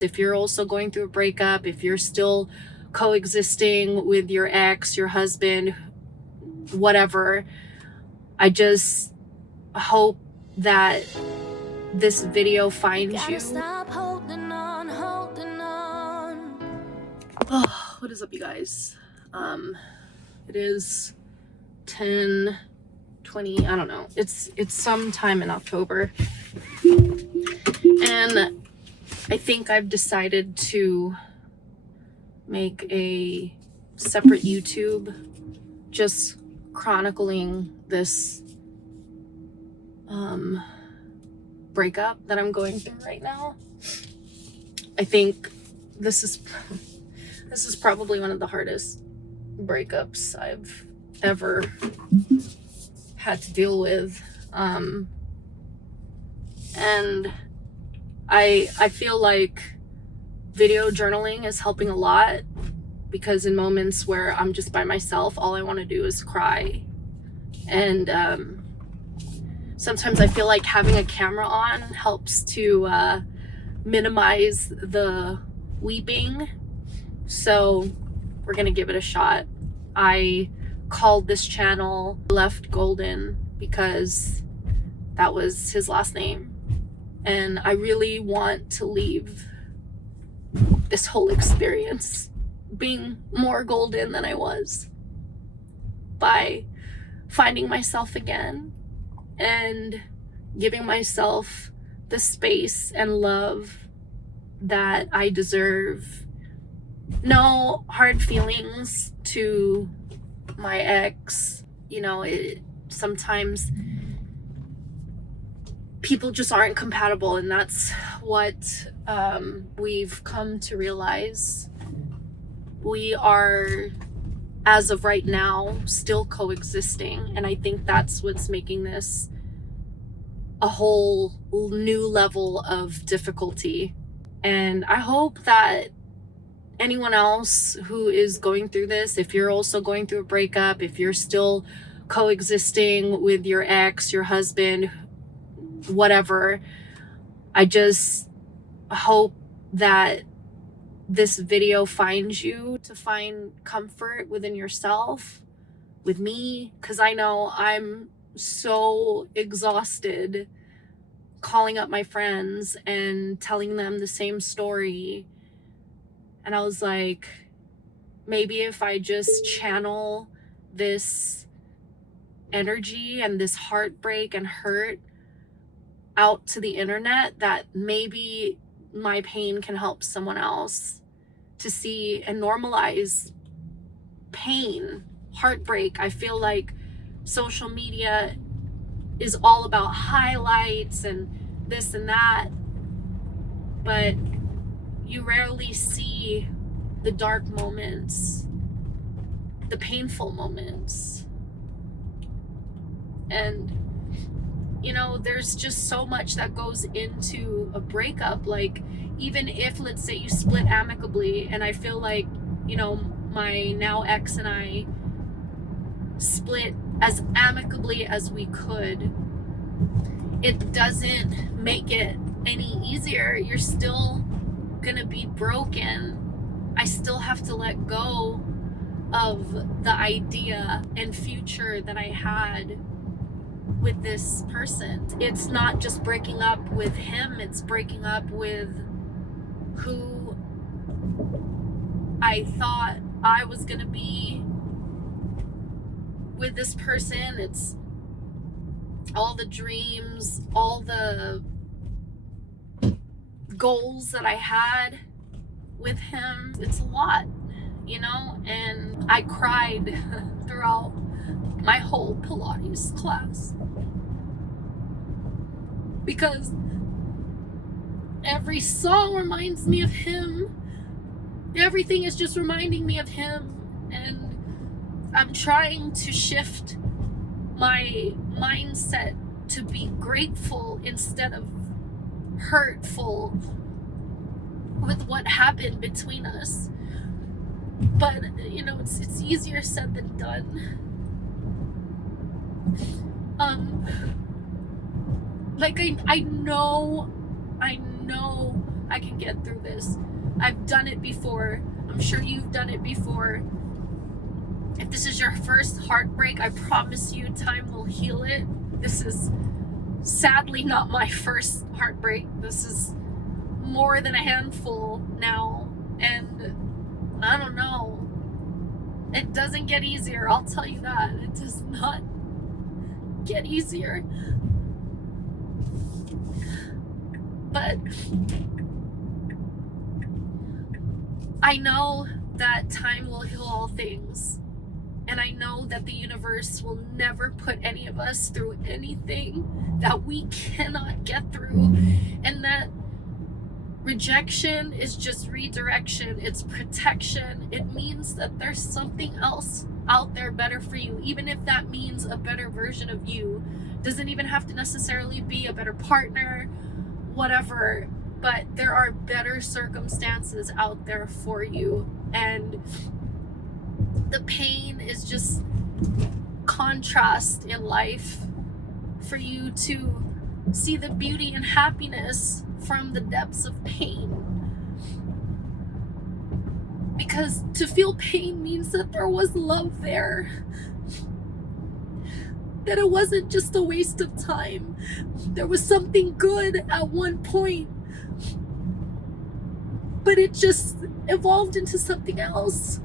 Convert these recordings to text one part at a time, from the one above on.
If you're also going through a breakup, if you're still coexisting with your ex, your husband, whatever, I just hope that this video finds you. Stop holding on, holding on. Oh, what is up, you guys? It is 10:20. I don't know. It's sometime in October, and I think I've decided to make a separate YouTube just chronicling this breakup that I'm going through right now. I think this is probably one of the hardest breakups I've ever had to deal with, and I feel like video journaling is helping a lot, because in moments where I'm just by myself, all I want to do is cry. And sometimes I feel like having a camera on helps to minimize the weeping. So we're gonna give it a shot. I called this channel Left Golden because that was his last name. And I really want to leave this whole experience being more golden than I was, by finding myself again and giving myself the space and love that I deserve. No hard feelings to my ex. You know, sometimes people just aren't compatible, and that's what we've come to realize. We are, as of right now, still coexisting, and I think that's what's making this a whole new level of difficulty. And I hope that anyone else who is going through this, if you're also going through a breakup, if you're still coexisting with your ex, your husband, whatever, I just hope that this video finds you, to find comfort within yourself, with me, because I know I'm so exhausted calling up my friends and telling them the same story. And I was like, maybe if I just channel this energy and this heartbreak and hurt out to the internet, that maybe my pain can help someone else to see and normalize pain, heartbreak. I feel like social media is all about highlights and this and that, but you rarely see the dark moments, the painful moments. And you know, there's just so much that goes into a breakup. Like, even if, let's say, you split amicably, and I feel like, you know, my now ex and I split as amicably as we could, it doesn't make it any easier. You're still gonna be broken. I still have to let go of the idea and future that I had with this person. It's not just breaking up with him, it's breaking up with who I thought I was gonna be with this person. It's all the dreams, all the goals that I had with him. It's a lot, you know, and I cried throughout my whole Pilates class, because every song reminds me of him. Everything is just reminding me of him, and I'm trying to shift my mindset to be grateful instead of hurtful with what happened between us. But you know, it's easier said than done. Like I know I can get through this. I've done it before. I'm sure you've done it before. If this is your first heartbreak, I promise you time will heal it. This is sadly not my first heartbreak. This is more than a handful now. And I don't know. It doesn't get easier, I'll tell you that. It does not get easier. But I know that time will heal all things. And I know that the universe will never put any of us through anything that we cannot get through. And that rejection is just redirection. It's protection. It means that there's something else out there better for you, even if that means a better version of you. Doesn't even have to necessarily be a better partner, whatever, but there are better circumstances out there for you. And the pain is just contrast in life for you to see the beauty and happiness from the depths of pain. Because to feel pain means that there was love there. That it wasn't just a waste of time. There was something good at one point, but it just evolved into something else.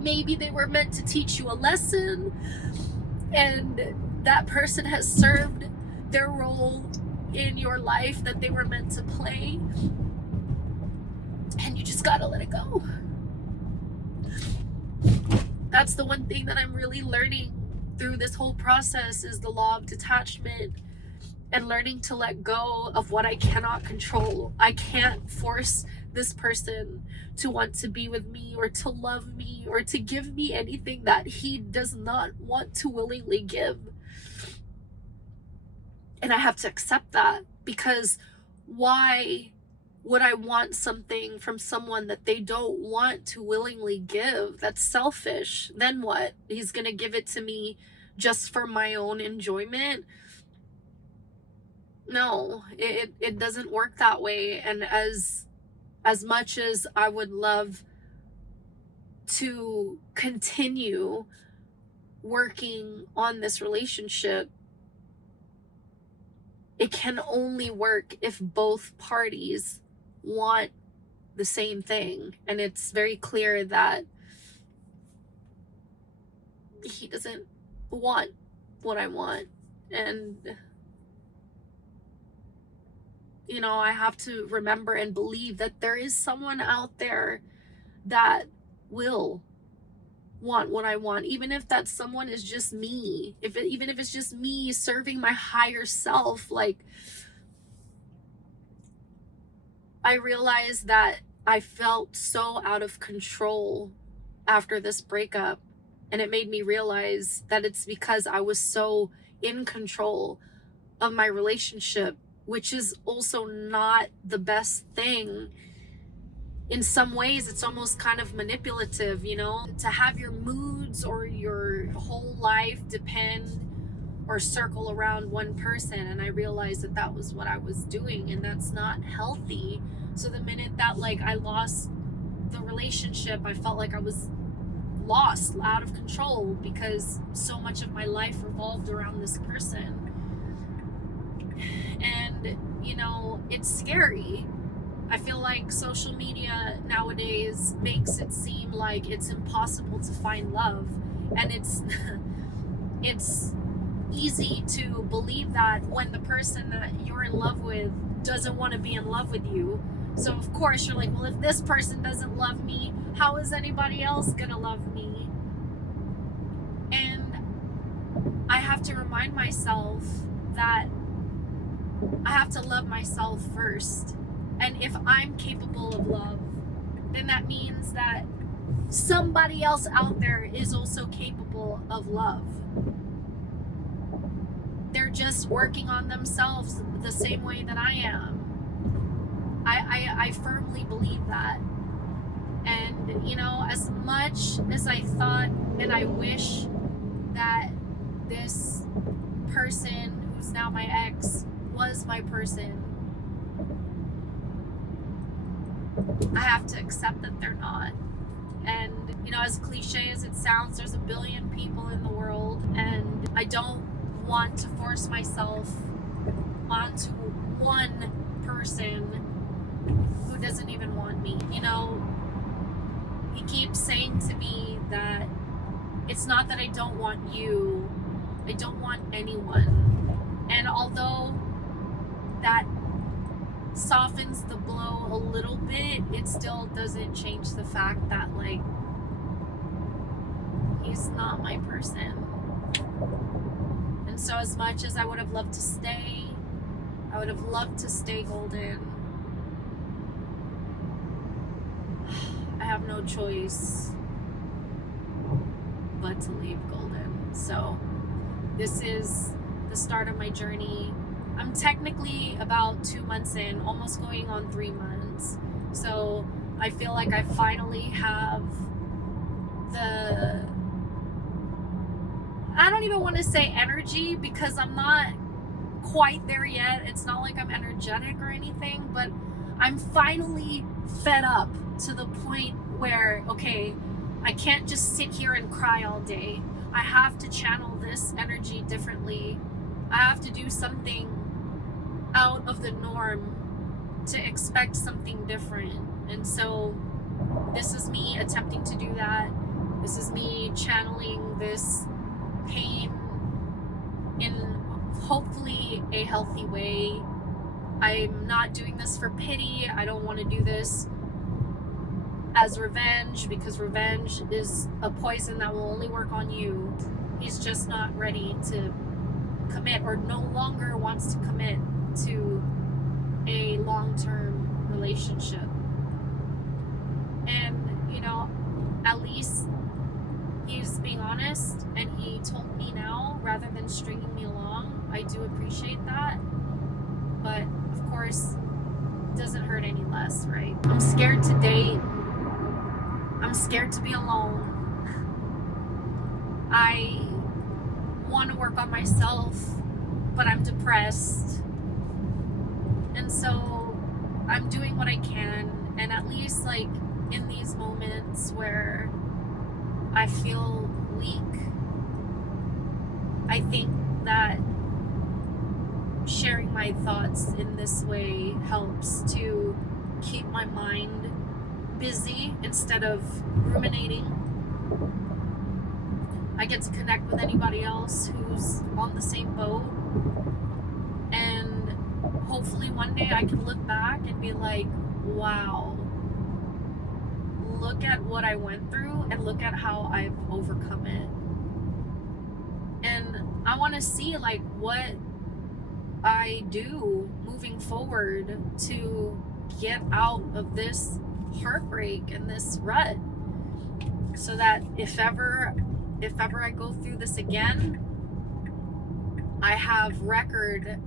Maybe they were meant to teach you a lesson, and that person has served their role in your life that they were meant to play, and you just gotta let it go. That's the one thing that I'm really learning through this whole process, is the law of detachment, and learning to let go of what I cannot control. I can't force this person to want to be with me or to love me or to give me anything that he does not want to willingly give. And I have to accept that, because why would I want something from someone that they don't want to willingly give? That's selfish. Then what? He's gonna give it to me just for my own enjoyment? No, it doesn't work that way. And as much as I would love to continue working on this relationship, it can only work if both parties want the same thing. And it's very clear that he doesn't want what I want. And you know, I have to remember and believe that there is someone out there that will want what I want, even if that someone is just me. Even if it's just me serving my higher self. Like, I realized that I felt so out of control after this breakup, and it made me realize that it's because I was so in control of my relationship, which is also not the best thing. In some ways, it's almost kind of manipulative, you know, to have your moods or your whole life depend or circle around one person. And I realized that that was what I was doing, and that's not healthy. So the minute that I lost the relationship, I felt like I was lost, out of control, because so much of my life revolved around this person. And you know, it's scary. I feel like social media nowadays makes it seem like it's impossible to find love, and it's easy to believe that when the person that you're in love with doesn't want to be in love with you. So of course you're like, well, if this person doesn't love me, how is anybody else gonna love me? And I have to remind myself that I have to love myself first. And if I'm capable of love, then that means that somebody else out there is also capable of love. They're just working on themselves the same way that I am. I firmly believe that. And you know, as much as I thought and I wish that this person who's now my ex was my person, I have to accept that they're not. And, you know, as cliche as it sounds, there's a billion people in the world, and I don't want to force myself onto one person who doesn't even want me. You know, he keeps saying to me that it's not that I don't want you, I don't want anyone. And although that softens the blow a little bit, it still doesn't change the fact that, like, he's not my person. And so as much as I would have loved to stay, I would have loved to stay golden, I have no choice but to leave golden. So this is the start of my journey. I'm technically about 2 months in, almost going on 3 months. So I feel like I finally have the, I don't even want to say energy, because I'm not quite there yet. It's not like I'm energetic or anything, but I'm finally fed up to the point where, okay, I can't just sit here and cry all day. I have to channel this energy differently. I have to do something out of the norm to expect something different. And so this is me attempting to do that. This is me channeling this pain in hopefully a healthy way. I'm not doing this for pity. I don't want to do this as revenge, because revenge is a poison that will only work on you. He's just not ready to commit, or no longer wants to commit to a long-term relationship. And, you know, at least he's being honest, and he told me now rather than stringing me along. I do appreciate that, but of course it doesn't hurt any less, right? I'm scared to date. I'm scared to be alone. I want to work on myself, but I'm depressed. And so I'm doing what I can, and at least, like, in these moments where I feel weak, I think that sharing my thoughts in this way helps to keep my mind busy instead of ruminating. I get to connect with anybody else who's on the same boat, and hopefully one day I can look back and be like, wow, look at what I went through and look at how I've overcome it. And I want to see, like, what I do moving forward to get out of this heartbreak and this rut, so that if ever I go through this again, I have record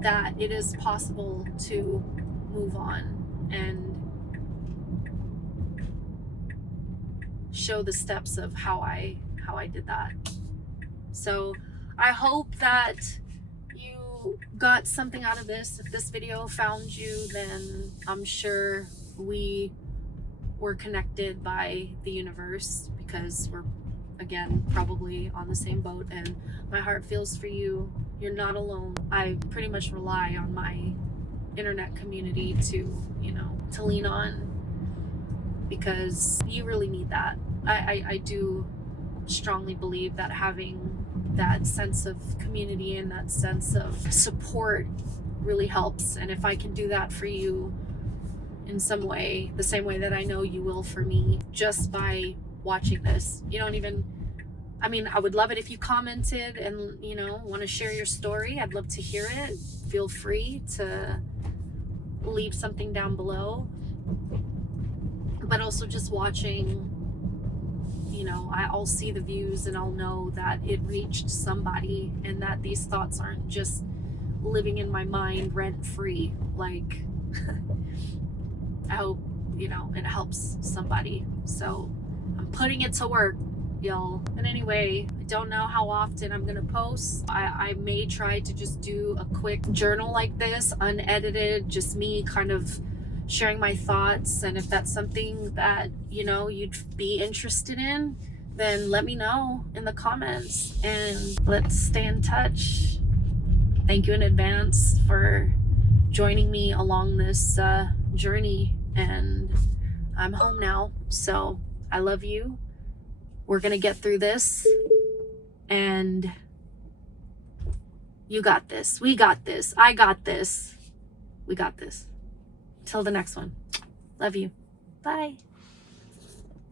that it is possible to move on and show the steps of how I did that. So I hope that you got something out of this. If this video found you, then I'm sure we were connected by the universe, because we're, again, probably on the same boat, and my heart feels for you. You're not alone. I pretty much rely on my internet community to, you know, to lean on, because you really need that. I do strongly believe that having that sense of community and that sense of support really helps. And if I can do that for you in some way, the same way that I know you will for me, just by watching this, you don't even, I mean, I would love it if you commented and, you know, want to share your story. I'd love to hear it. Feel free to leave something down below. But also just watching, you know, I'll see the views and I'll know that it reached somebody, and that these thoughts aren't just living in my mind rent free. Like, I hope, you know, it helps somebody. So I'm putting it to work, y'all. And anyway, I don't know how often I'm gonna post. I may try to just do a quick journal like this, unedited, just me kind of sharing my thoughts. And if that's something that, you know, you'd be interested in, then let me know in the comments and let's stay in touch. Thank you in advance for joining me along this journey. And I'm home now, so I love you. We're gonna get through this, and you got this. We got this. I got this. We got this. Till the next one. Love you. Bye.